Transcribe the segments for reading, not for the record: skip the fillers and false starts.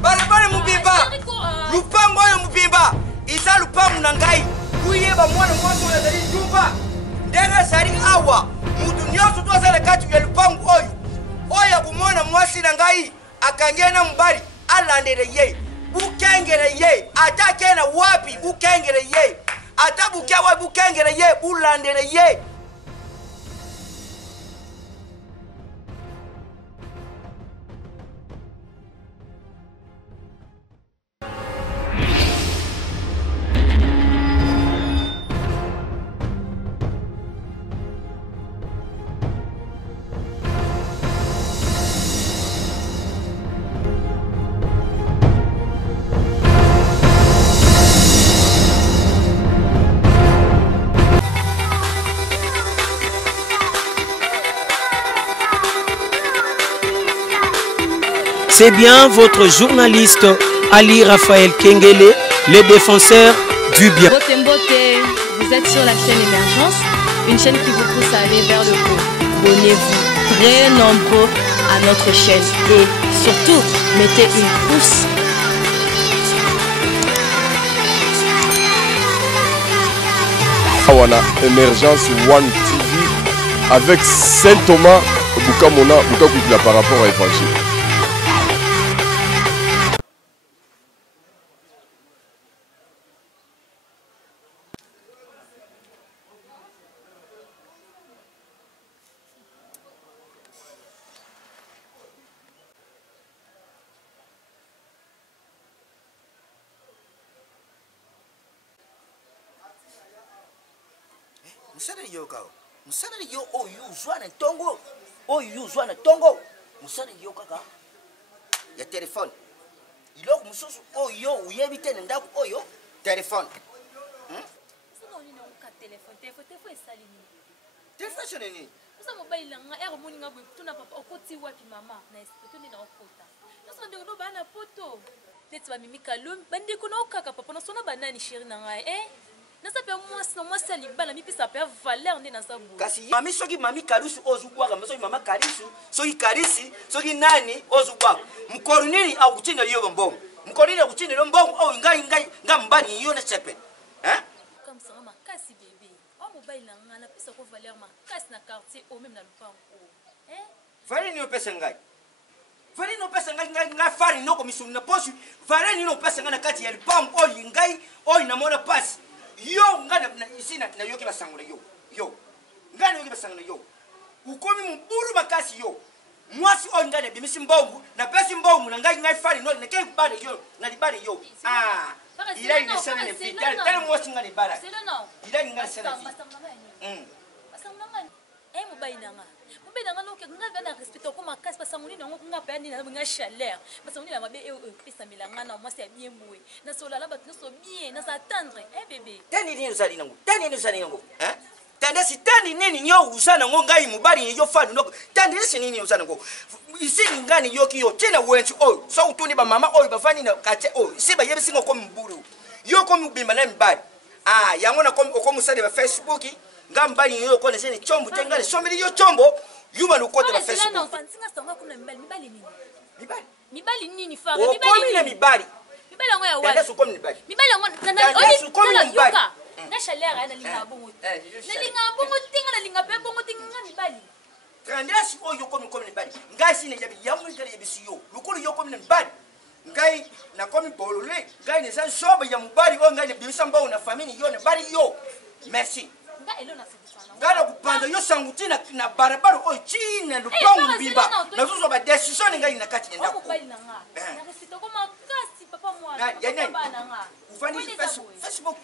Balabala mubimba lupango oyo mubimba iza lupango na ngai kuyeba mwana mwasi oyo azali njumba ndenge azali awa mutu nyonso to azala kati ya lupango oyo akomona mwasi na ngai akange na mobali alandele ye bukengele ye ata akena wapi bukengele ye ata bukia wapi bukengele ye bulandele ye. C'est bien votre journaliste Ali Raphaël Kengele, le défenseur du bien. Mbote Mbote, vous êtes sur la chaîne Émergence, une chaîne qui vous pousse à aller vers le haut. Abonnez-vous très nombreux à notre chaîne et surtout, mettez une pouce. Awana Émergence One TV avec Saint Thomas Bukamona Bukakukila par rapport à Évangile. Musana yo oyu zwana tongo oyu zwana tongo musana yo kaka ya telefone iloko mususu oyo uyebite ndako oyo telefone telefone nini Usa mobile nga ero moninga bwe tuna papa okoti wapi mama na espete ni na okota. Noso ndeko no bana poto. Leti ba mimi kalum bandi ko no kaka papa no sona banani chéri na ngai nasa pe mwasi alibala mi pisa pe valeur nde na sabu. Kasi mami soki mami karusu ozugwa soki mama karisu soki karisi soki nani ozugwa mkoro nini akutinga liyo mbongo mkoro nini akutinga liyo mbongo au ngai mbani yo na chepe comme ça makasi bébé o mobile na nga na pisa ko valeur makasi na quartier au même na lupango Fari ni opesa ngai Fari ni opesa ngai fari noko misuni na posu Fari ni opesa ngai na kati ya lupango oyi ngai oyi na mona pass yo ngana isina na yoki basangula yo ngana yoki basangula yo ukomi mburu makasi yo mwasi o ngana bimisi mbongo na pesi mbongo na ngai fari no na ke bale yo na libale yo ila ni sana ni fitale tele mwasi ngani bara ila ni ngani sana mobile nanga no ke nga na respect ko makasi basanguli na nga pa ni na nga chaleur basanguli na mabe pesa milanga na mwasi ya bien moué na solala bat no so bien na s'attendre bébé tani ni uzali nango tande si tani nini nyo usana ngo ngai mubali yo fanu no tande si nini usana ngo isi ngani yo kiyo tena wenchi so utuni ba mama bafani na kate isi ba yebi singo ko mburu yo ko mbimba na mbali yango na ko musale ba Facebook ngambali yo ko neseni chombo tengale someli yo chombo yuma lukote na Facebook non fansinga sanga kuna mibali nini fara mibali ngo ya wapi ndio komi mibali ngo na yoka na chaleur na linga bongo na linga bongo tinga na linga pe bongo tinga mibali Trandasi oyo komi mibali ngai sine yabi yango ngale yebisi yo lukulu yo komi mibali ngai na komi bolole ngai ne san soba ya mubali o ngai ne bimisa mbao na family yo ne bali yo merci ngala kupanda yo sangutina na barabara o china lupango mbimba na zuzo ba decision ngai na kati ndako mobile na nga na respect ko makasi papa mwana bana nga ufani Facebook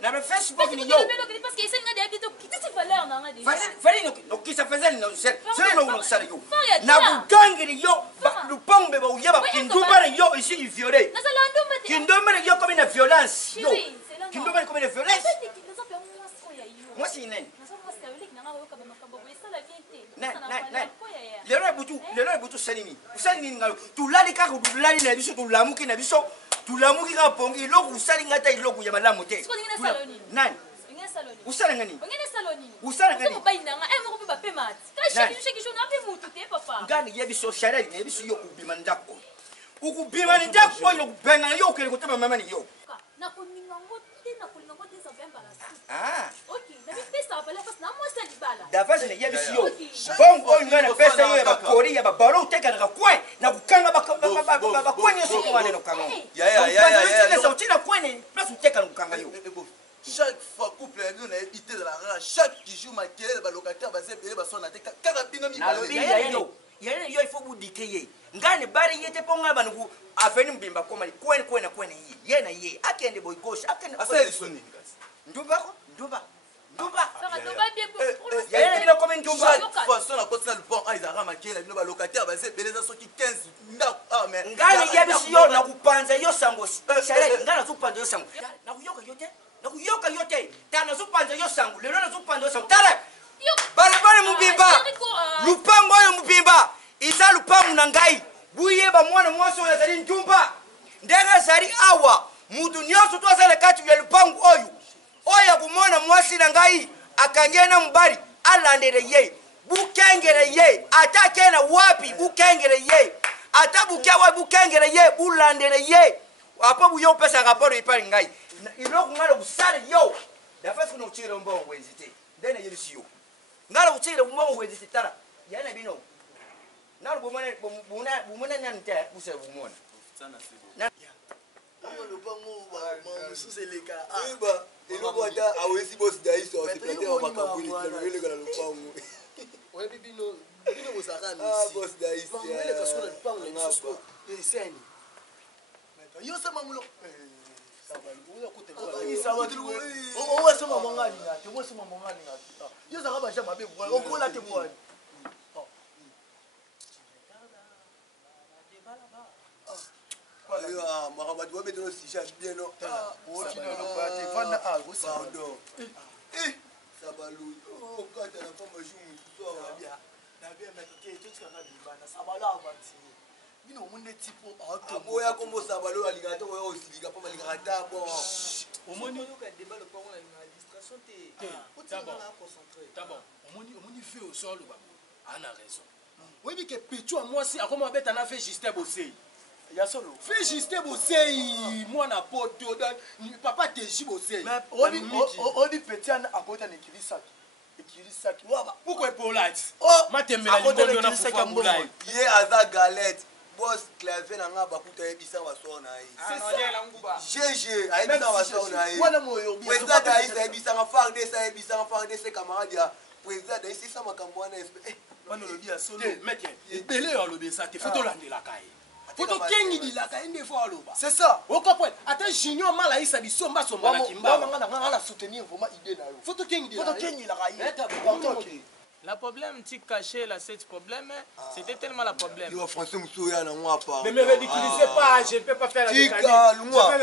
na Facebook ni yo parce que isenga de habito kititi valeur na nga déjà fali no kisa fazali no sel no sala yo na bugangiri yo lupango beba uyaba kindumba yo ici violé kindumba yo comme une violence yo kindumba comme une violence moi c'est nani lero butu salini ngalo tulali kaka tulali na biso tulamuki na biso tulamuki ka pongi iloko usali ngata iloko ya malamu te nani usala ngani usala ngani Mat. Kashiki shona pe mutu te papa. Ngani yebiso shareli yebiso yo kubima ndako. Ukubima ndako yo kubenga yo kele kutema mama ni yo. Na kuninga ngote na kuninga ngote za bemba la su. Ah. Okay, na mi pesa pala fas na mo sa libala. Da fasi ne yebiso yo. Bongo ngana pesa yo ya bakori ya babaro teka na kwen na kukanga bakwenye so kwa neno kanga. Ya. Sauti na kwenye plus uteka na kukanga yo. Chaque fois couple on a évité de la rage chaque jour ma kele ba locataire ba zepele ba sona te kaka bino mi ba yo il faut vous dikeye ngane bari yete ponga banuku afeni mbimba koma ni kwen yi ye na ye akende boy gauche akende asa lisoni nduba Saka ndoba bien pour ya ile comme nduba chaque fois sona ko tsala le pont a izara ma kele bino ba locataire ba zepele za soki 15 nda mais ngane yebisi yo na kupanza yo sango shareli ngana zupanza yo sango na kuyoka yote tana zupanza yo sango lelo na zupanza yo sango tala bale mubimba lupango yo mubimba isa lupango na ngai buye ba mwana mwasi oyo azali njumba ndenge azali awa mutu nyonso to azali kati ya lupango oyo kumona mwasi na ngai akangena mbali alandere ye bukengere ye atakena wapi bukengere ye atabukia wa bukengere ye bulandere ye apa buyo pesa raporo ipali ngai iloko ngalo kusale yo dafasi kuno uchire mbongo wenzite ndene yelisi yo ngalo uchire mbongo wenzite tara yana bino nalo bumona nante buse bumona sana sibo le pango ba mususeleka ba eloko ata awesi boss daiso asipete wa makabuli le kana le pango ouais bino bosakana boss daiso mangele kasona le pango ngasko eseni yo sama mulo bino munde tipo aboya kombo sabalo aligata oyo osiliga pa maligata bon omoni ka débat le point na distraction te d'abord omoni fait au sol ba ana raison oui bi ke pichu a moi si akoma beta na fait Justin Bossé ya solo fait Justin Bossé moi na poto papa te Bossé odi petiana akota ne kirisaki waba pourquoi pour light oh matembela libondo na fufa mbulai ye aza galette boss clavier na nga bakuta yebisa wasona na ye c'est ça GG ayebisa wasona na ye wana moyo bien président Daïs ayebisa nga FARDC camarade ya président Daïs c'est ça makambo wana wana lobi ya solo mec ebele yo lobi ça te photo landela kai photo kengi dilaka ende fo aloba c'est ça okopwe ata junior mala isa biso mbaso mbala kimba ngana soutenir vraiment idée na yo photo kengi la kai La problème, tu cachais là, c'est problème, c'était tellement le problème. Yo français musoya na moi pas. Mais me ridiculisez pas, je ne peux pas faire la décalé.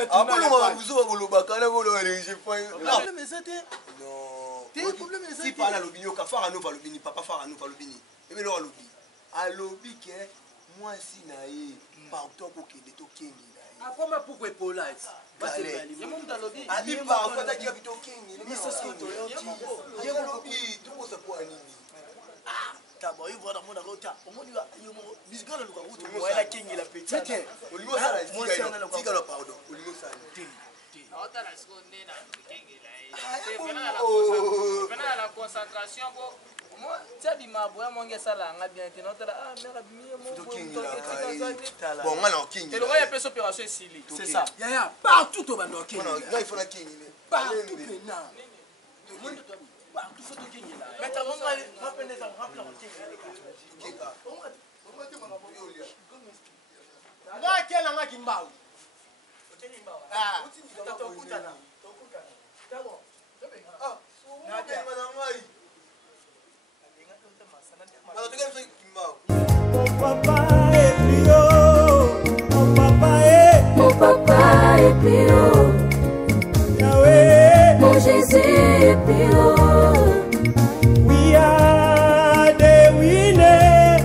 Après moi vous zo boloba kana bolo je fais. Non, mais c'était non. T'es problème c'est si par là lobino ka fara no va lobini papa fara no va lobini. Et mais lo lobi. A lobi ke moi si na ye partout ko kende to kengi na. Ah comment pourquoi polite? Le monde dans lobby. A dit par fois ta ki to kengi. Mais ça c'est to yo. Ye lobi to ko sa kwa nini? D'abord, il va dans mon avocat. Au moins, il va biscuit le carreau. Il va la king la petite. C'est au niveau ça la tika le pardon. Au niveau ça. Pendant la concentration, moi, tu as dit ma boîte, mon gars, ça l'a bien été. Ah, merde, bon, on a king. Et le roi, il peut s'opération ici. C'est ça. Ya, partout au bando king. Là, il faut la king. Partout maintenant. Partout faut king là. Mais t'as mon gars, rappelle les gens, rappelle le king. Nga kela nga kimbao. Ah, tokutana. D'abord. Ah, na bien manangai. Na toka mse kimbao. Mon papa est plus haut. Mon papa est plus haut. Yahweh. Mon Jésus est plus haut. We are the winners.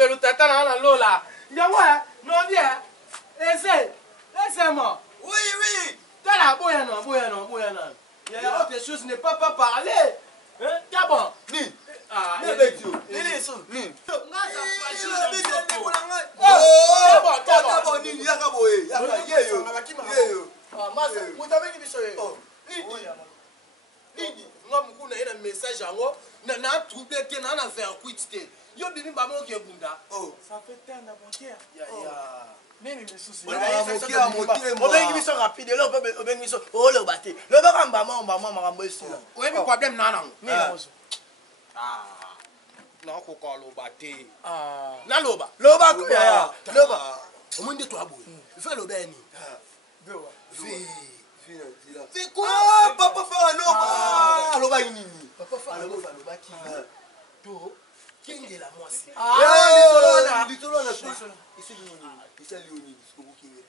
felu tata na lola. Yango non bien. Laissez-moi. Oui. Tala boya non. Il y a autre chose ne pas parler. Hein? T'as bon. Ni. Ah, Ni avec you. Ni. Ni. Message yango na trouble te na faire quit te yo bimi ba mo ke bunda oh ça fait tant d'avant-hier ya nini misusi obengi biso rapide lo obengi biso ole bate lo ba kamba makambo esila oyebi problème na nango nini moso na ko ko lo bate na loba ya loba omonde to aboye fe lo beni bewa papa fa no aloba nini papa fa aloba ki to kengela mwasi litolona isi nini isi lioni sikobu kinge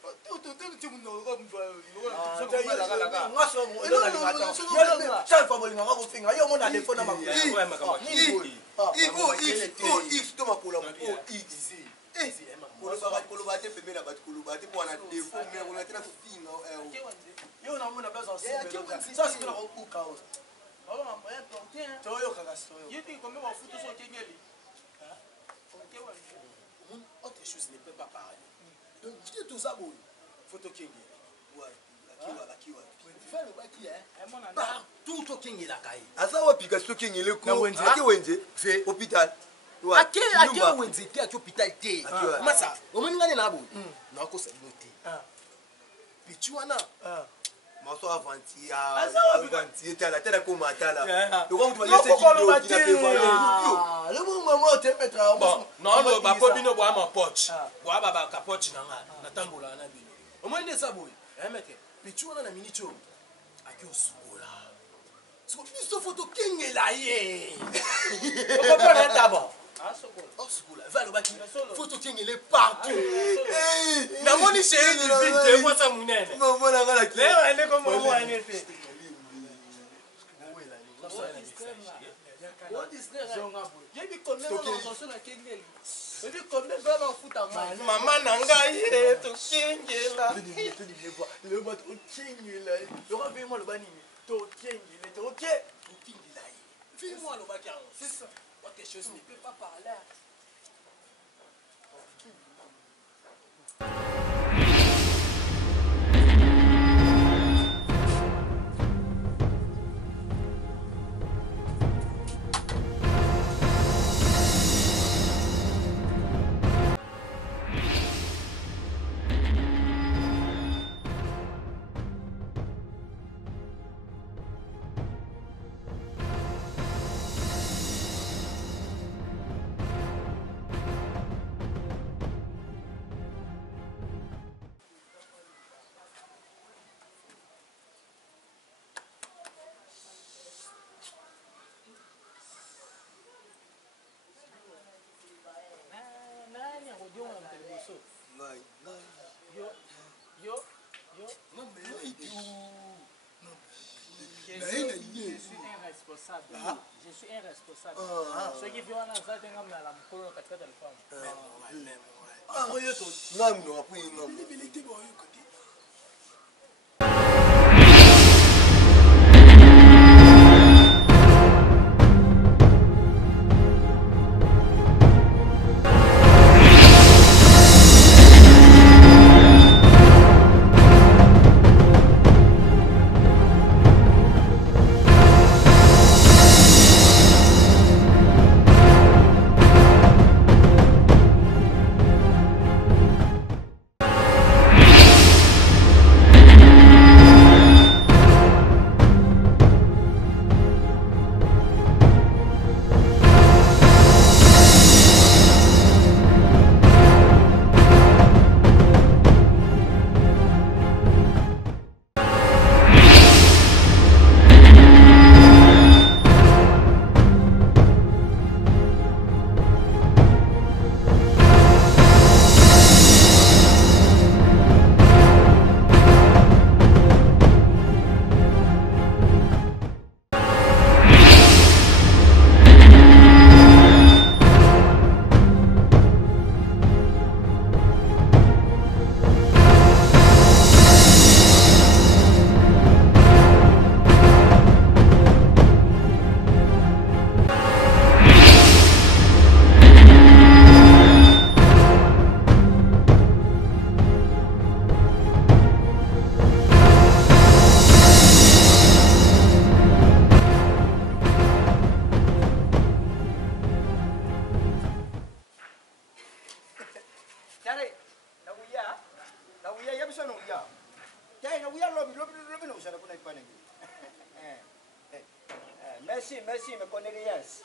autre chose ne peut pas parler. Donc, je tout ça, photo King. Faire le baki, partout au King la caille. Asa wa Picasso King ile ko. Ake wenje fait hôpital. Ake wenje te ake hôpital te. Masa, omoni ngane na bo. Na ko se noté. Pichuana. Maso avanti avanti tala ko matala. Le ko mtu alese kidogo kinapewa. Le moment te mettre non no ba ko bino bo ama poch. Bo aba ka poch na nga na tambola na bino. Omoni de sa boy. Meke. Pichuana na minicho. Ake osukola. Siko biso photo kengela ye. O ko na tabo. Osukola. Va le baki. Photo kengela partout. Na moni chéri du vite moi ça munene. Non voilà ngala ki. Leo ende ko mo mo ene te. Mama na ngai to kengela. Le mot to kengela. Le rappel moi le banini. To kengela, to OK. To kengela. Fais-moi le baki. C'est ça. Quelque chose ne peut pas parler. Je suis irresponsable. Ce qui fait on a ça dans la mkolo katika telefoni. Moyo to ngam no apu ngam. kia. Tena uya lobi no usana kuna ipane. Merci, mes condoléances.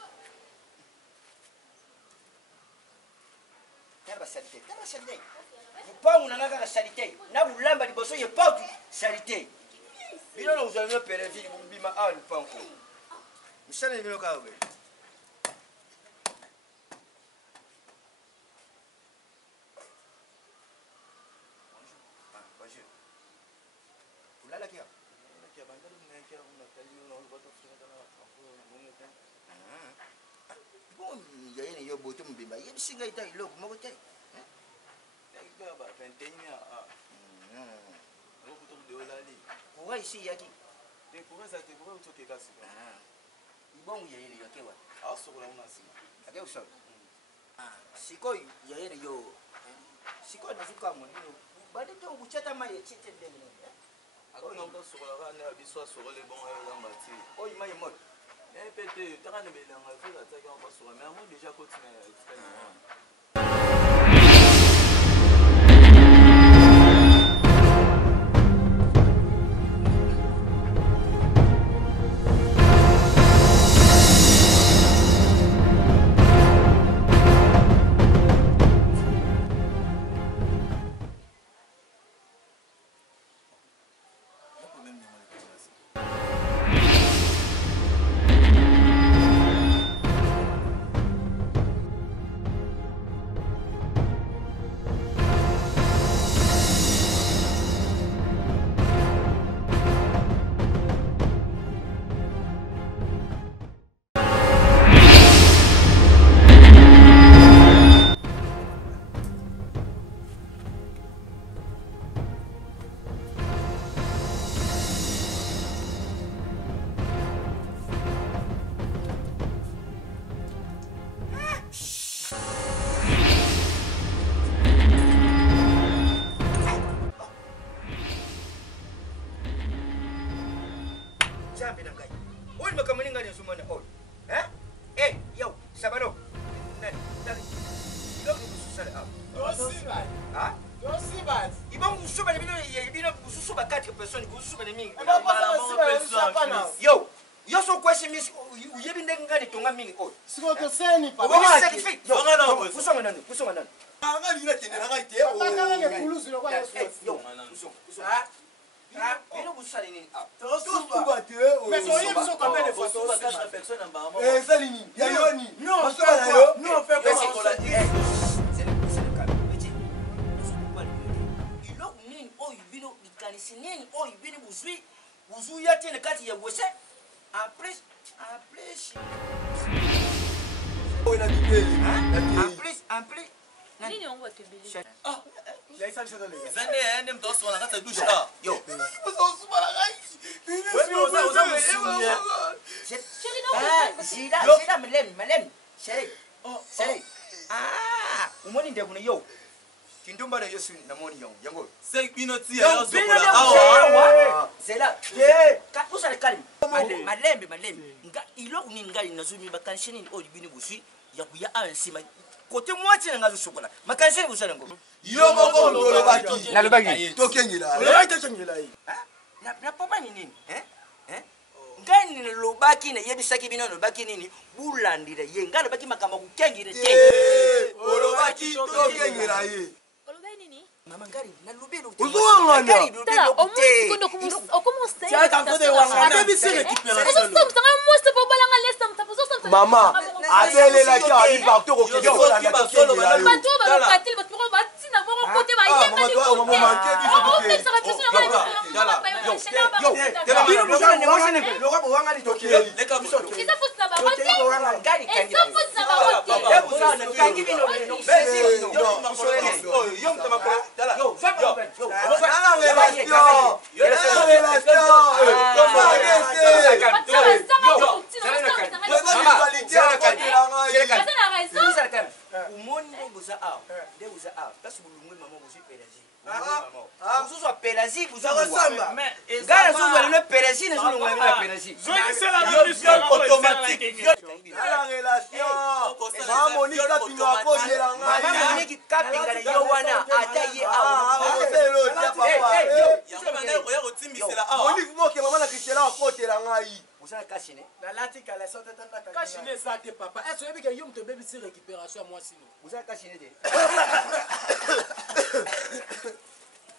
Taba salite. Vous pas on a la salité. Na bulamba liboso ye pas salité. Bino no usana no perevi bima a le panko. Misana bino ka we. Singa ita ilo mo ko tay. Ba 21 ya. Ngo kuto de olali. Kuwa isi yaki. Te kuwa sa te kuwa uto ke kasi. Ibon ya ile yakewa. Asokola una sima. Ake uso. Siko ya ile yo. Siko na fika mo ni. Bade to buchata maye chete ndenge. Akona ko sokola ka na biso sokole bon ayo lambati. Oyi maye mo. Peut-être tu as un mélange avec la taille en passe mais moi déjà continué Yo so question miss you be ngani tonga mingi o. Siko to seni pa. Wo certificate. Yo kusoma nani? Anga lina tende na ngai te o. Pata ngane kuluzu lo kwa Yesu. Yo kusoma. Bino busali nini a. Tosuba te o. Mais soyez biso combien de fois sur 4 personnes en bas. Ça lini. Ya yoni. Non, Parce que là yo. nous on fait C'est quoi? c'est le cas. Petit. Il lo nini o ibino ikanisi nini o ibini buzwi. Buzu yati ne kati ya wese. Après. Nini on va te bélir? Ah, il y a ça dans les. Zande ende mtu oso na kata douche ah. Yo. Tosuba la ngai. Wewe oza msunia. Chérie non. Sida malem. Chérie. Chérie. Ah, umoni ndevu ne yo. Kindumba na Yesu na moni yango. 5 minutes ya yo sokola awa. Zela. Ka usale kalim. Malembe. Nga ilo nini ngali nazumi bakanshini o libini bushi ya kuya ansima. Kote mwati na ngazo sokola. Makanshini busala ngo. Yo moko ndolo baki. Na lobaki. Tokengela. Leo itachangela hii. Na papa ni nini? Ngani na lobaki na yebisaki bino lobaki nini? Bulandira ye ngalo baki makamba kukengire te. Olobaki tokengela ye. Olobai nini? Mama ngari na lubelo. Uzuwangana. Tala, au moins secondo comment c'est? Tiens, t'as fait des wangana. Baby c'est récupération. Mama, atele la ki ali partout au Kenya la na tokengela yo. Christela Monique moke maman na Christela akotela ngai Osala kashine. nalati kala sote tata kashine eza te papa est-ce oyebi ke yo moto obebisi récupération ya mwasi no Osala kashine te.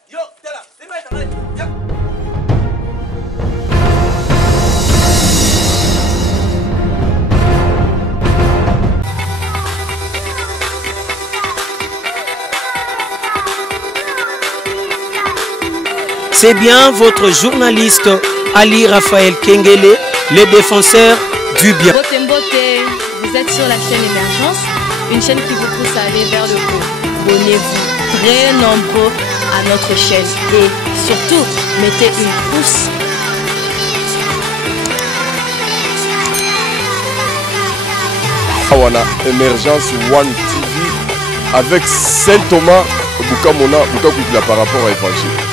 yo tala sema ngai C'est bien votre journaliste Ali Raphaël Kengele, le défenseur du bien. Bote Mbote, vous êtes sur la chaîne Émergence, une chaîne qui vous pousse à aller vers le haut. Abonnez-vous très nombreux à notre chaîne et surtout, mettez une pouce. Awana Émergence One TV avec Saint Thomas Bukamona Bukakwikila par rapport à Évangile.